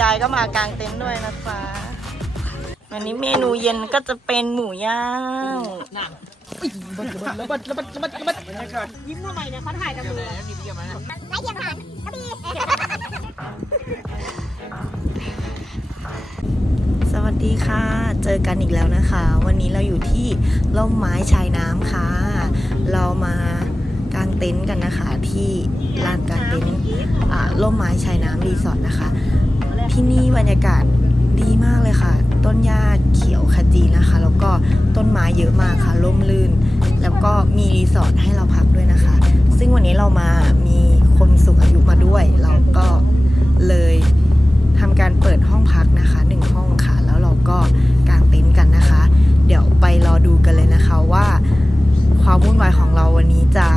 ยายก็มากางเต็นท์ด้วยนะคะวันนี้เมนูเย็นก็จะเป็นหมูย่างระเบิดระเบิดระเบิดระเบิดระบิดยิ้มทำไมเนี่ยเขาถ่ายกับมือไล่เทียมผ่านกระบี่สวัสดีค่ะ เจอกันอีกแล้วนะคะ วันนี้เราอยู่ที่ล่มไม้ชายน้ำค่ะ เรามากางเต็นท์กันนะคะ ที่ลานกางเต็นท์อ่าล่มไม้ชายน้ำรีสอร์ทนะคะ ที่นี่บรรยากาศดีมากเลยค่ะ ต้นหญ้าเขียวขจีนะคะ แล้วก็ต้นไม้เยอะมากค่ะร่มรื่น แล้วก็มีรีสอร์ทให้เราพักด้วยนะคะ ซึ่งวันนี้เรามามีคนสูงอายุมาด้วย เราก็เลยทำการเปิดห้องพักนะคะหนึ่งห้องค่ะ แล้วเราก็กางเต็นท์กันนะคะ เดี๋ยวไปรอดูกันเลยนะคะว่า ความวุ่นวายของเราวันนี้จะ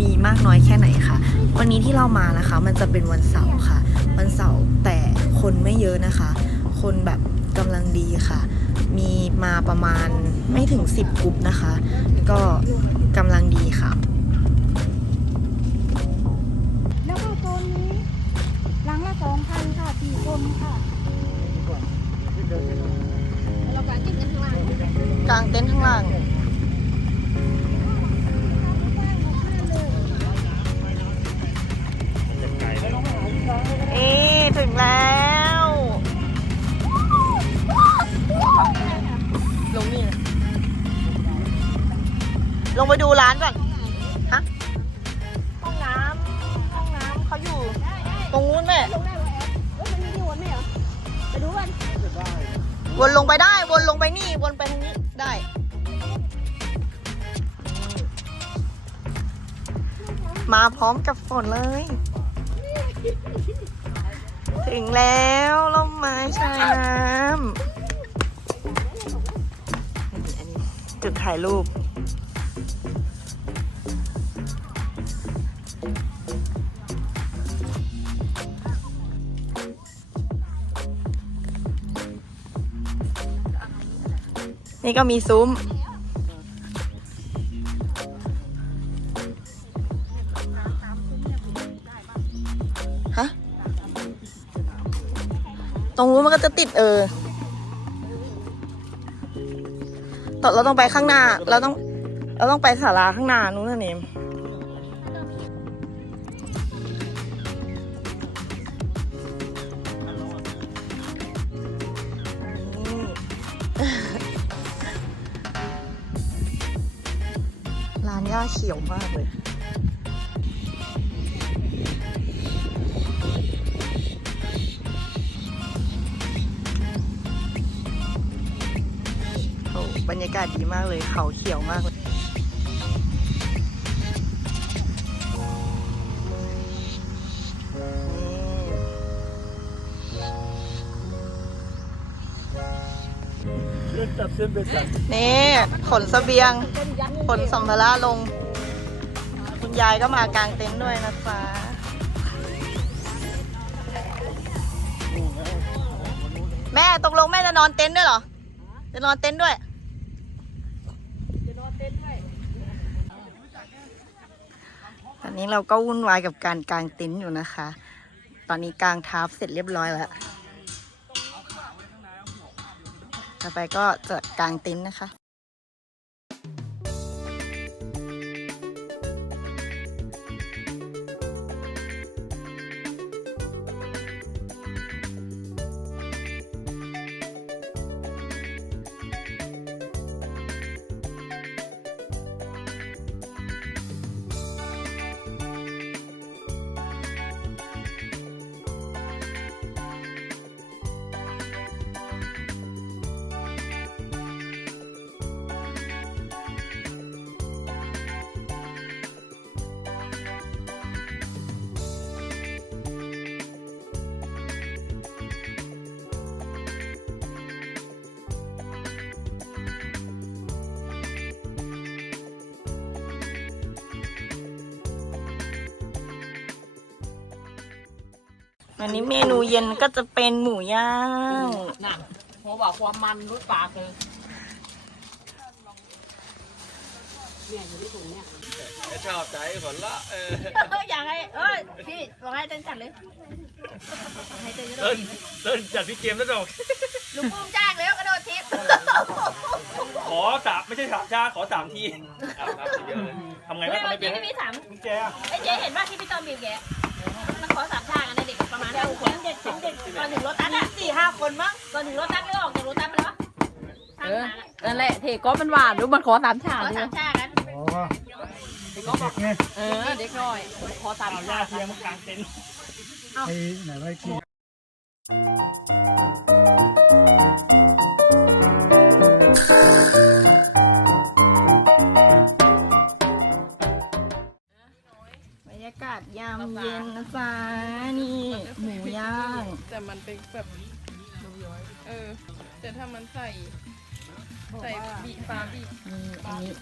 มีมากน้อยแค่ไหนค่ะ วันนี้ที่เรามานะคะ มันจะเป็นวันเสาร์ค่ะ วันเสาร์แต่ คนไม่เยอะนะคะ คนแบบกำลังดีค่ะ มีมาประมาณไม่ถึง 10กลุ่มนะคะ ก็ ม่ลงได้ว่าแอปมันมีที่วนไหมเหรอไปดูกันวนลงไปได้ วนลงไปนี่ วนไปทางนี้ได้ มาพร้อมกับฝนเลย ถึงแล้วล่มไม้ชายน้ำจุดถ่ายรูป นี่ก็มีซุ้ม ฮะ ตรงนู้นมันก็จะติดเออต่อเราต้องไปข้างหน้า เราต้อง เราต้องไปศาลาข้างหน้านู้นน่ะเนม้าเขียวมากเลยโอ้บรรยากาศดีมากเลย เขาเขียวมากเลยนี่ขนเสบียง ขนสัมภาระลง คุณยายก็มากางเต็นท์ด้วยนะคะแม่ตกลงแม่จะนอนเต็นท์ด้วยเหรอจะนอนเต็นท์ด้วยตอนนี้เราก็วุ่นวายกับการกางเต็นท์อยู่นะคะ ตอนนี้กางทับเสร็จเรียบร้อยแล้วต่อไปก็จะกางเต็นท์นะคะ วันนี้เมนูเย็นก็จะเป็นหมูย่างนั่นเพราะว่าความมันรุดปากเลยชอบใจผลละเอออยากให้เอ้ยพี่บอกให้เต้นจัดเลยให้เต้นกระโดเต้ดนเต้นจัดพี่เกมแล้วดอกลุงปุ้มจ้างแล้วกระโดดทิพย์ขอสามไม่ใช่สามชาขอสามทีเอาครับทีเดียวเลยทำไงเฮ้ก็ยทำเมื่ไม่อเป็กี้นพี่มีสามกุญแจอะไอ้เจ๊เห็นว่าที่พี่ตอมบีบแกมันขอสาม ประมาณห้าคนเด็กเด็กตอนถึงรถตัดอะสี่ห้าคนมั้งตอนถึงรถตัดไม่ออกจากรถตัดไปแล้วเออนั่นแหละเทก็มันหวานดูมันขอสามฉาขกอเลสายมชากันเออเด็กน้อยขอสามเอาฉาย่ากเทียมกลางเต็นท์ไอ้ไหนไว้กิน บรรยากาศยามเย็นนะจ๊ะนี่หมูย่างแต่มันเป็นแบบเออ แต่ถ้ามันใส่ ใส่บีฟ้าบีนี่อันนี้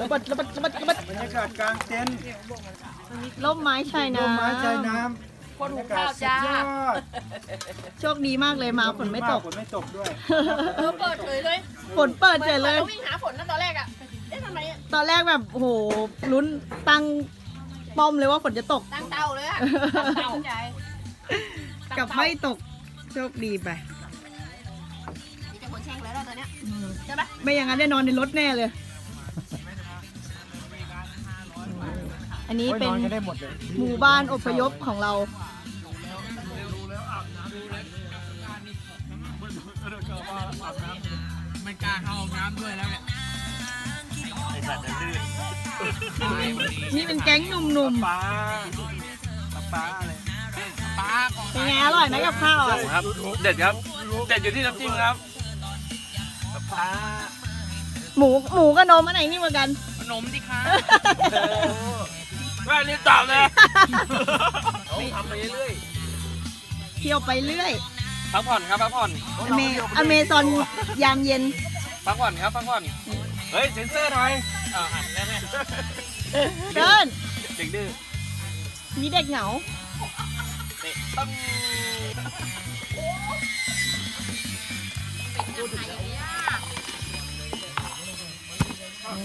ระเบิดระบิดระบิดระบิดบรรยากาศกลางเต็นท์ร่มไม้ชายร่มไม้ชายน้คนหุงำข้าวจ้าโชคดีมากเลยมาฝนไม่ตกฝนไม่ตกด้วยเออเปิดเฉยเลยฝนเปิดเฉยเลยวิ่งหาฝนนั่นตอนแรกอะเอ๊ะทำไมตอนแรกแบบโอ้โหลุ้นตั้ง ป้อมเลยว่าฝนจะตก ตั้งเตาเลยอะตั้งใจกับไม่ตกโชคดีไปนี่จะฝนแช่งแล้วตอนเนี้ยอืมใช่ปะไม่อย่างนั้นได้นอนในรถแน่เลย อันนี้โอ้ยเป็นนอนกันได้หมดเลยหมู่บ้านอพยพของเราไอสัตว์จะลื่น นี่เป็นแก๊งหนุ่มปลาปลาอะไรๆเป็นไงอร่อยไหมกับข้าวอะครับ เด็ดครับ เด็ดอยู่ที่น้ำจิ้มครับปลาหมูหมูกับนมอันไหนนี่เหมือนกันขนมดิครับไม่รีบตอบเลยทำไปเรื่อยเที่ยวไปเรื่อยพักผ่อนครับพักผ่อนอเมอเมซอนยามเย็นพักผ่อนครับพักผ่อน เฮ้ยเซ็นเซอร์หน่อยอ่าหันแล้วไงเดิน เด็กดื้อมีเด็กเหงาเตะตั้งน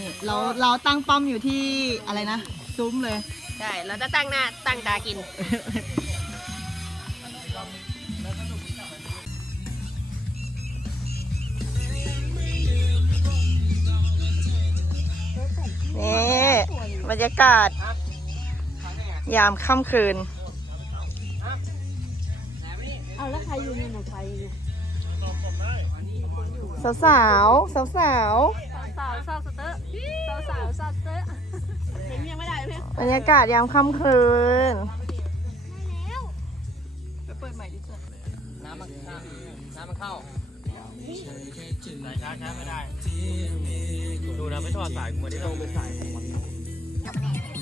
ี่เราเราตั้งป้อมอยู่ที่อะไรนะ ซุ้มเลย ใช่ เราจะตั้งหน้าตั้งตากิน นี่บรรยากาศ ยามค่ำคืน เอาแล้วใครอยู่ในหนังไฟอยู่สาวสาวสาวสาวสาวสาวสเตอร์สาวสาวสาวสเตอร์เห็นยังไม่ได้เลยบรรยากาศยามค่ำคืนน้ำมันน้ำมันเข้า สายชาร์จชาไม่ได้ ดูนะไม่ทอดสายกูมาที่เราเป็นสายของมัน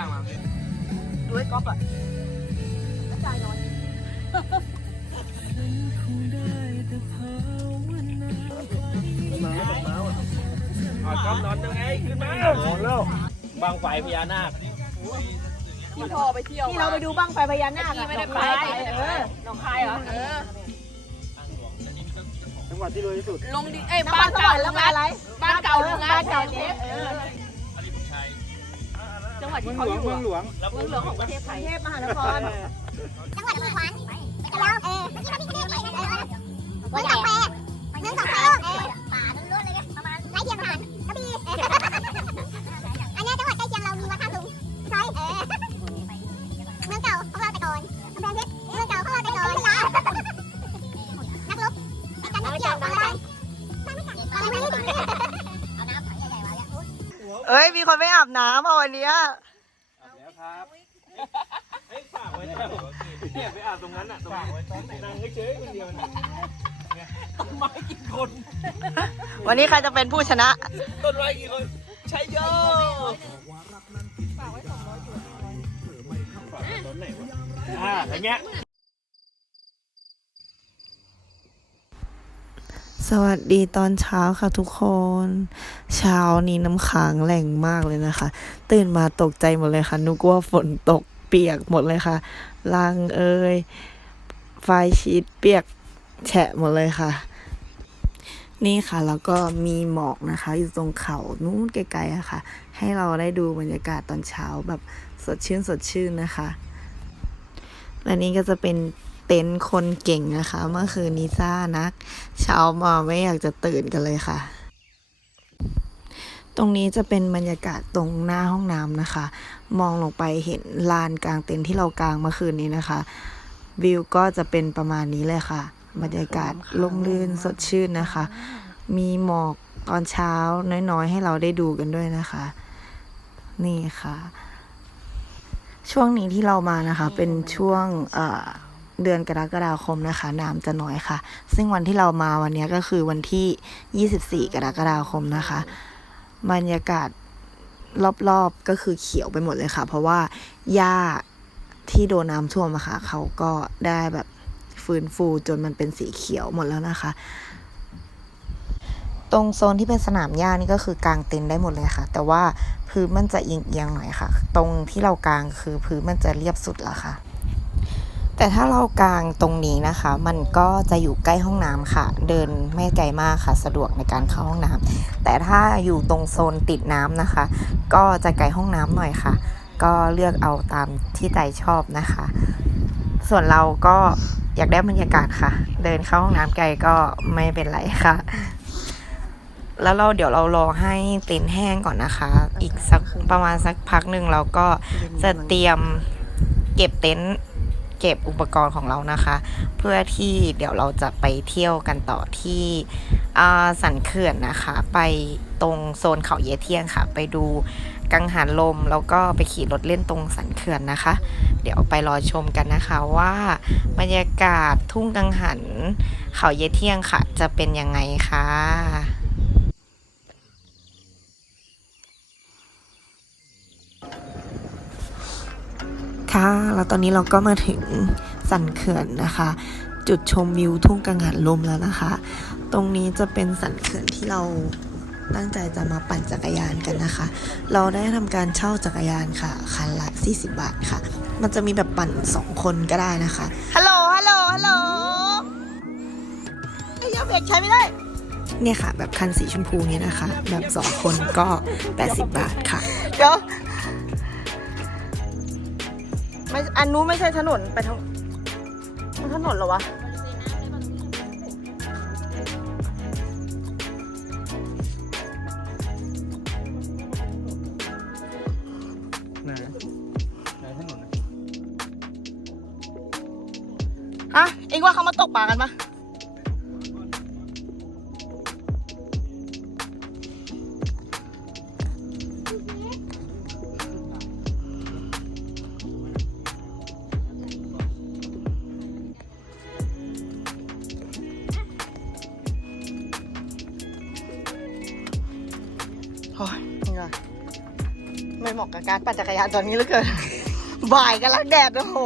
ลงไปข้างล่างมาด้วยก๊อฟอะอะก๊อฟนอนยังไงขึ้นมานอนแล้วบางไฟพญานาคที่พอไปเที่ยวที่เราไปดูบ้างไฟพญานาคที่อะไม่ได้หนไปองคายไม่ได้เอไปอหนองคายเหรอเออหวัดที่รวยที่สุดลงดิเอ้ยบ้านเก่าแล้วอะไรบ้านเก่าลุงบ้านเก่าเทป จังหวัดเมืที่องเขาหลอวงยู่เมืองหลวงเมืองหลวงของประเทศไทยเทพมหานครจังหวัดนครสวรรค์ไปกันแล้วเออเมื่อกี้เราพี่คนนี้เออหัวใหญ่แพร่หนึ่งสอง คนไม่อาบน้ำอะวันเนี้ยแล้วครับเฮ้ยฝากไว้แล้วเนี่ยไปอาบตรงนั้นอะตรงนี้นั่งเฉยๆคนเดียวนะไม้กี่คน วันนี้ใครจะเป็นผู้ชนะ ต้นไม้กี่คนใช้โยฝากไว้สองร้อยอยู่ฝากไว้ต้นไหนวะอ่าอย่างเงี้ย สวัสดีตอนเช้าค่ะทุกคน เช้านี้น้ำค้างแรงมากเลยนะคะ ตื่นมาตกใจหมดเลยค่ะ นึกว่าฝนตกเปียกหมดเลยค่ะลังเอ้ยไฟชีตเปียกแฉะหมดเลยค่ะ นี่ค่ะ แล้วก็มีหมอกนะคะ อยู่ตรงเขานู้นไกลๆอะค่ะ ให้เราได้ดูบรรยากาศตอนเช้าแบบสดชื่นสดชื่นนะคะ และนี่ก็จะเป็น เต็นท์คนเก่งนะคะ เมื่อคืนนี้ซ่านัก เช้ามาไม่อยากจะตื่นกันเลยค่ะ ตรงนี้จะเป็นบรรยากาศตรงหน้าห้องน้ำนะคะ มองลงไปเห็นลานกลางเต็นท์ที่เรากางเมื่อคืนนี้นะคะ วิวก็จะเป็นประมาณนี้เลยค่ะ บรรยากาศล่มลื่นสดชื่นนะคะ มีหมอกตอนเช้าน้อยๆ ให้เราได้ดูกันด้วยนะคะ นี่ค่ะ ช่วงนี้ที่เรามานะคะ เป็นช่วงเอ่อ เดือนกรกฎาคมนะคะ น้ำจะน้อยค่ะ ซึ่งวันที่เรามาวันนี้ก็คือวันที่ 24 กรกฎาคมนะคะ บรรยากาศรอบๆก็คือเขียวไปหมดเลยค่ะ เพราะว่าหญ้าที่โดนน้ำท่วมอะค่ะเขาก็ได้แบบฟื้นฟูจนมันเป็นสีเขียวหมดแล้วนะคะ ตรงโซนที่เป็นสนามหญ้านี่ก็คือกางเต็นท์ได้หมดเลยค่ะ แต่ว่าพื้นมันจะเอียงๆหน่อยค่ะ ตรงที่เรากางคือพื้นมันจะเรียบสุดล้วค่ะ แต่ถ้าเรากางตรงนี้นะคะ มันก็จะอยู่ใกล้ห้องน้ำค่ะ เดินไม่ไกลมากค่ะ สะดวกในการเข้าห้องน้ำแต่ถ้าอยู่ตรงโซนติดน้ำนะคะ ก็จะไกลห้องน้ำหน่อยค่ะ ก็เลือกเอาตามที่ใจชอบนะคะ ส่วนเราก็อยากได้บรรยากาศค่ะ เดินเข้าห้องน้ำไกลก็ไม่เป็นไรค่ะ แล้วเราเดี๋ยวเรารอให้เต็นท์แห้งก่อนนะคะ อีกสักประมาณสักพักหนึ่งเราก็จะเตรียมเก็บเต็นท์ เก็บอุปกรณ์ของเรานะคะ เพื่อที่เดี๋ยวเราจะไปเที่ยวกันต่อที่สันเขื่อนนะคะ ไปตรงโซนเขาเยเทียงค่ะ ไปดูกังหันลมแล้วก็ไปขี่รถเล่นตรงสันเขื่อนนะคะ เดี๋ยวไปรอชมกันนะคะว่าบรรยากาศทุ่งกังหัน เขาเยเทียงค่ะ จะเป็นยังไงคะ ค่ะ แล้วตอนนี้เราก็มาถึงสันเขื่อนนะคะ จุดชมวิวทุ่งกังหันลมแล้วนะคะ ตรงนี้จะเป็นสันเขื่อนที่เราตั้งใจจะมาปั่นจักรยานกันนะคะ เราได้ทำการเช่าจักรยานค่ะคันละ 40 บาทค่ะ มันจะมีแบบปั่น 2 คนก็ได้นะคะ ฮัลโหล ฮัลโหล ฮัลโหล ไอ้ยาเบรกใช้ไม่ได้ เนี่ยค่ะ แบบคันสีชมพูเนี่ยนะคะ แบบ 2 คนก็ 80 บาทค่ะ เดี๋ยว ไม่อันนู้นไม่ใช่ถนนไปทางมันถนนเหรอวะไหนไหนถนนฮะเอ็งว่าเขามาตกปลากันปะ มาะกับการปั่นจักรยานตอนนี้เหลือเกิน บ่ายกันลังแดดโอ้โห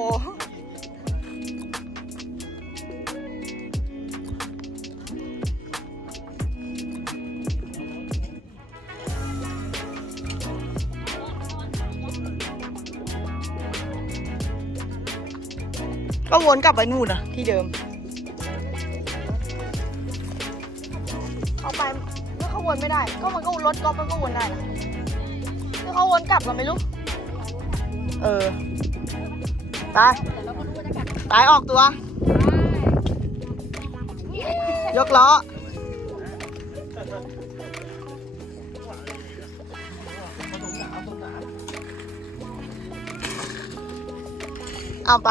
ก็วนกลับไปนู่นอะที่เดิมไปแล้วเขาวนไม่ได้ ก็มันก็รถกอฟมันก็วนได้นะ วเขาวนกลับเราไม่รู้เออ ไป ไปออกตัว ยกล้อ เอาไป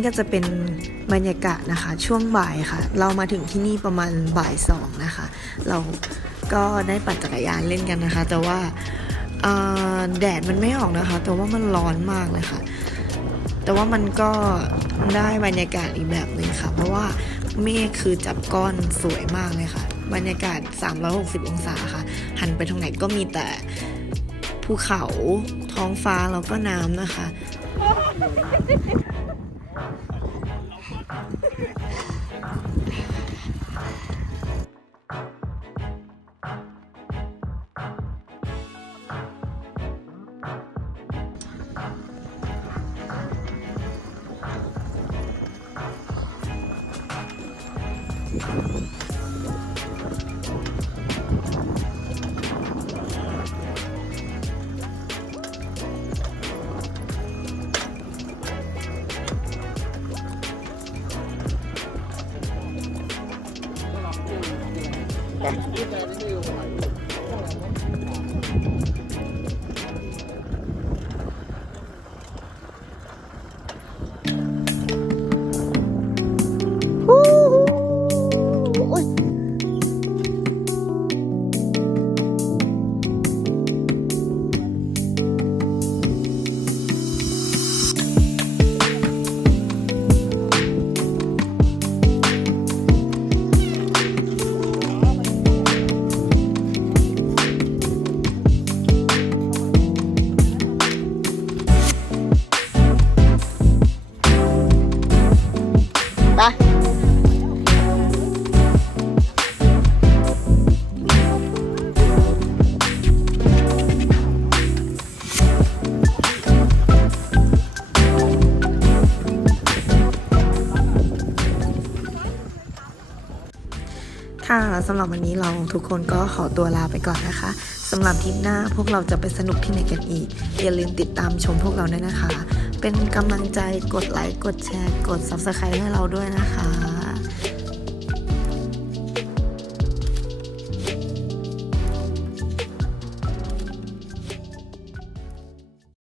นี่ก็จะเป็นบรรยากาศนะคะ ช่วงบ่ายค่ะ เรามาถึงที่นี่ประมาณบ่ายสองนะคะ เราก็ได้ปั่นจักรยานเล่นกันนะคะ แต่ว่าแดดมันไม่ออกนะคะ แต่ว่ามันร้อนมากเลยค่ะ แต่ว่ามันก็ได้บรรยากาศอีกแบบหนึ่งค่ะ เพราะว่าเมฆคือจับก้อนสวยมากเลยค่ะ บรรยากาศ 360 องศาค่ะ หันไปทางไหนก็มีแต่ภูเขาท้องฟ้าแล้วก็น้ำนะคะ ไค่ะสำหรับวันนี้เราทุกคนก็ขอตัวลาไปก่อนนะคะสำหรับทริปหน้าพวกเราจะไปสนุกที่ไหนกันอีก อย่าลืมติดตามชมพวกเราด้วยนะคะ เป็นกำลังใจกดไลค์กดแชร์ กด Subscribe ให้เราด้วยนะคะ